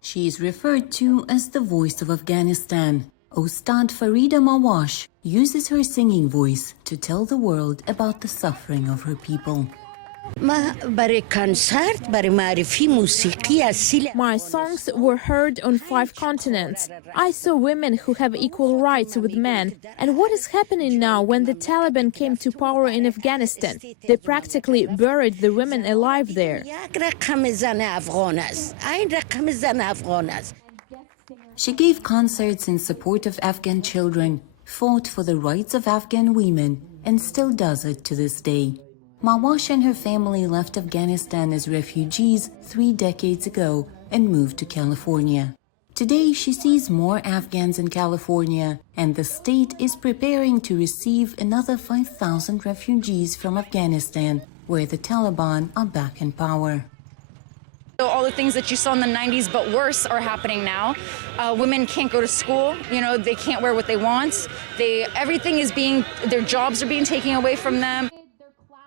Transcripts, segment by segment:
She is referred to as the voice of Afghanistan. Ustad Farida Mawash uses her singing voice to tell the world about the suffering of her people. My songs were heard on 5 continents. I saw women who have equal rights with men. And what is happening now when the Taliban came to power in Afghanistan? They practically buried the women alive there. She gave concerts in support of Afghan children, fought for the rights of Afghan women, and still does it to this day. Mawash and her family left Afghanistan as refugees 3 decades ago and moved to California. Today, she sees more Afghans in California, and the state is preparing to receive another 5,000 refugees from Afghanistan, where the Taliban are back in power. All the things that you saw in the 90s, but worse, are happening now. Women can't go to school. They can't wear what they want. Their jobs are being taken away from them.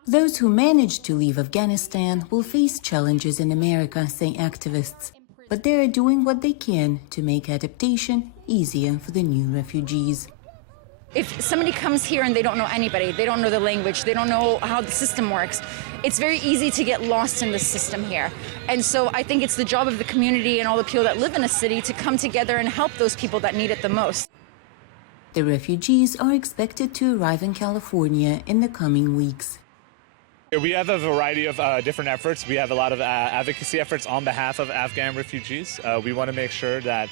Those who manage to leave Afghanistan will face challenges in America, say activists, but they are doing what they can to make adaptation easier for the new refugees. If somebody comes here and they don't know anybody, they don't know the language, they don't know how the system works, it's very easy to get lost in the system here. And so I think it's the job of the community and all the people that live in a city to come together and help those people that need it the most. The refugees are expected to arrive in California in the coming weeks. We have a variety of different efforts. We have a lot of advocacy efforts on behalf of Afghan refugees. We want to make sure that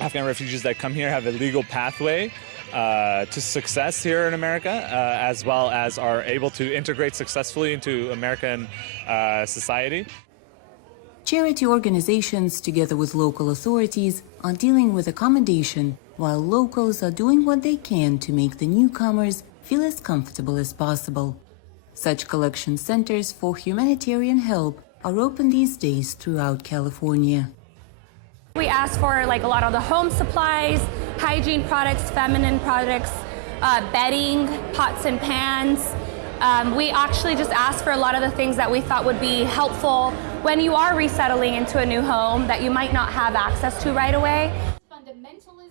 Afghan refugees that come here have a legal pathway to success here in America, as well as are able to integrate successfully into American society. Charity organizations, together with local authorities, are dealing with accommodation, while locals are doing what they can to make the newcomers feel as comfortable as possible. Such collection centers for humanitarian help are open these days throughout California. We ask for a lot of the home supplies, hygiene products, feminine products, bedding, pots and pans. We actually just ask for a lot of the things that we thought would be helpful when you are resettling into a new home that you might not have access to right away.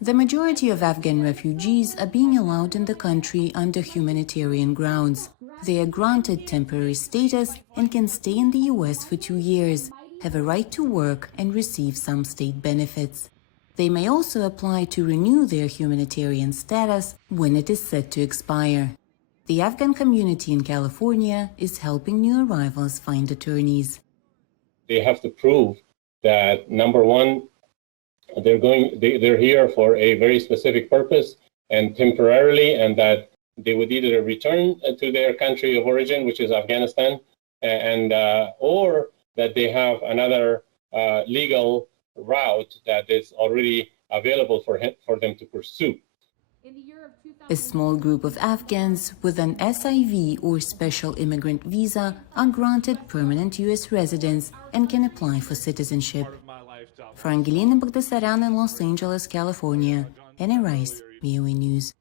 The majority of Afghan refugees are being allowed in the country under humanitarian grounds. They are granted temporary status and can stay in the U.S. for 2 years, have a right to work, and receive some state benefits. They may also apply to renew their humanitarian status when it is set to expire. The Afghan community in California is helping new arrivals find attorneys. They have to prove that, number one, they're here for a very specific purpose and temporarily, and that they would either return to their country of origin, which is Afghanistan, and or that they have another legal route that is already available for them to pursue. A small group of Afghans with an SIV or special immigrant visa are granted permanent U.S. residence and can apply for citizenship. For Angelina Bagdasaryan in Los Angeles, California, Anna Rice, VOA News.